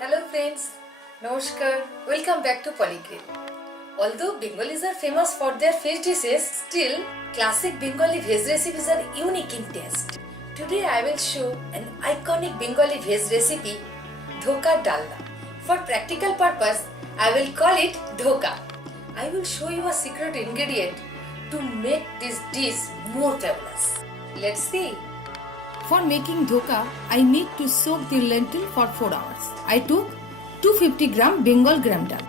Hello friends, Namaskar, welcome back to PoliGrill. Although Bengalis are famous for their fish dishes, still classic Bengali veg recipes are unique in taste. Today I will show an iconic Bengali veg recipe, Dhoka Dalna. For practical purpose, I will call it Dhoka. I will show you a secret ingredient to make this dish more fabulous. Let's see. For making dhoka, I need to soak the lentil for 4 hours. I took 250 gram Bengal gram dal.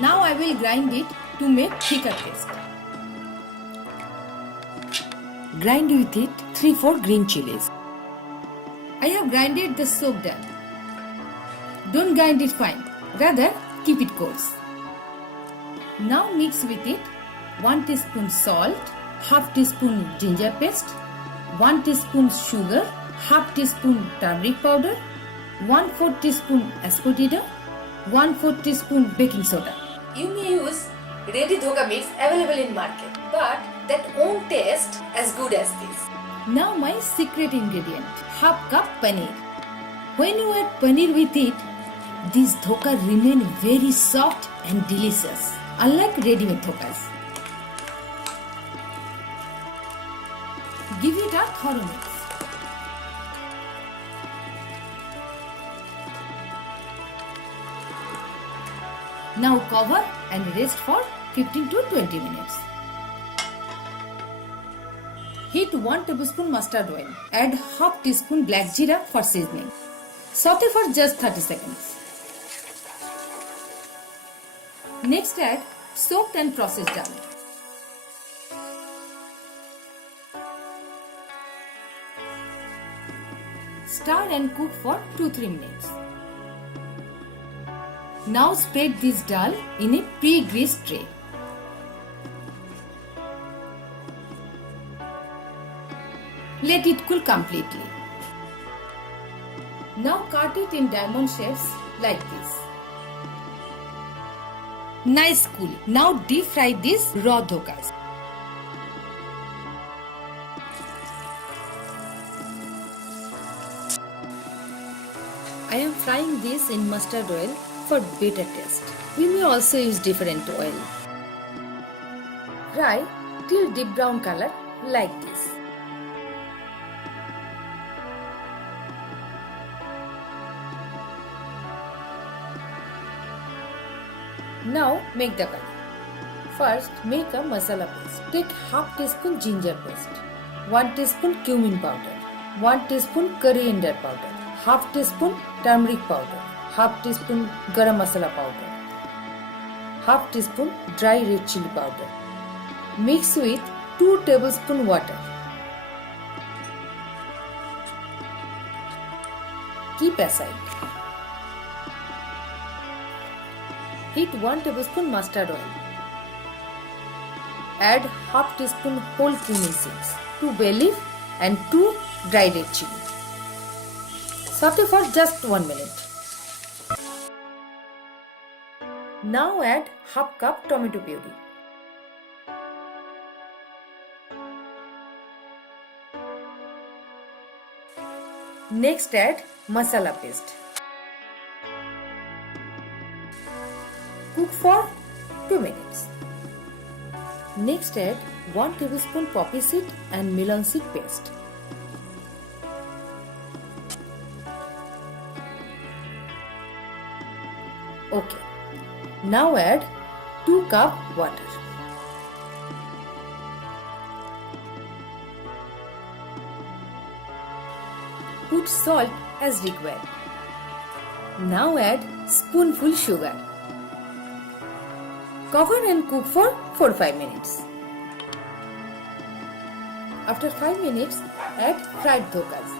Now I will grind it to make thicker paste. Grind with it 3-4 green chilies. I have grinded the soaked dal. Don't grind it fine, rather keep it coarse. Now mix with it 1 teaspoon salt, half teaspoon ginger paste, 1 teaspoon sugar, half teaspoon turmeric powder, 1/4 teaspoon asafoetida, 1/4 teaspoon baking soda. You may use ready dhoka mix available in market, but that won't taste as good as this. Now my secret ingredient, half cup paneer. When you add paneer with it, this dhoka remain very soft and delicious, unlike ready-made dhokas. Give it a thorough mix. Now cover and rest for 15 to 20 minutes. Heat 1 tablespoon mustard oil. Add half teaspoon black jeera for seasoning. Saute for just 30 seconds. Next add soaked and processed dal. Stir and cook for 2-3 minutes. Now spread this dal in a pre-greased tray. Let it cool completely. Now cut it in diamond shapes like this. Nice cool. Now deep fry these raw dhokas. I am frying this in mustard oil for better taste. We may also use different oil. Fry till deep brown color like this. Now make the curry. First make a masala paste. Take half teaspoon ginger paste, 1 teaspoon cumin powder, 1 teaspoon coriander powder, half teaspoon turmeric powder, half teaspoon garam masala powder, half teaspoon dry red chili powder. Mix with 2 tablespoon water. Keep aside. Heat 1 tablespoon mustard oil. Add half teaspoon whole cumin seeds, 2 bay leaf and 2 dry red chili. Saute for just 1 minute. Now add half cup tomato puree. Next add masala paste. Cook for 2 minutes. Next add 1 tablespoon poppy seed and melon seed paste. Okay. Now add 2 cup water. Put salt as required. Now add spoonful sugar. Cover and cook for 4-5 minutes. After 5 minutes, add fried dhokas.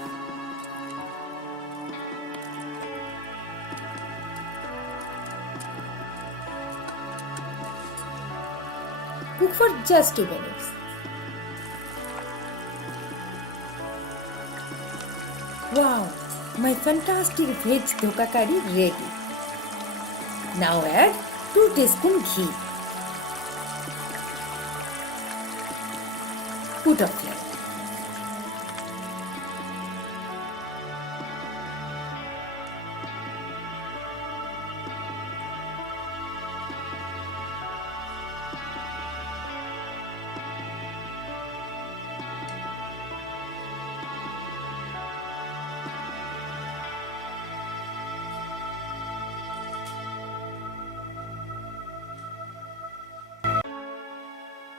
Cook for just 2 minutes. Wow, my fantastic veg dhoka curry ready. Now add 2 teaspoon ghee. foot of flour.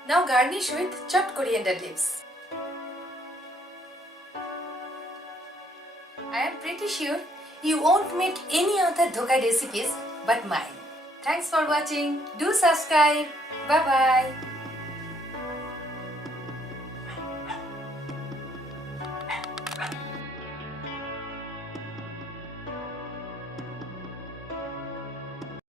Now garnish with chopped coriander leaves. I am pretty sure you won't meet any other dhoka recipes but mine. Thanks for watching. Do subscribe. Bye bye.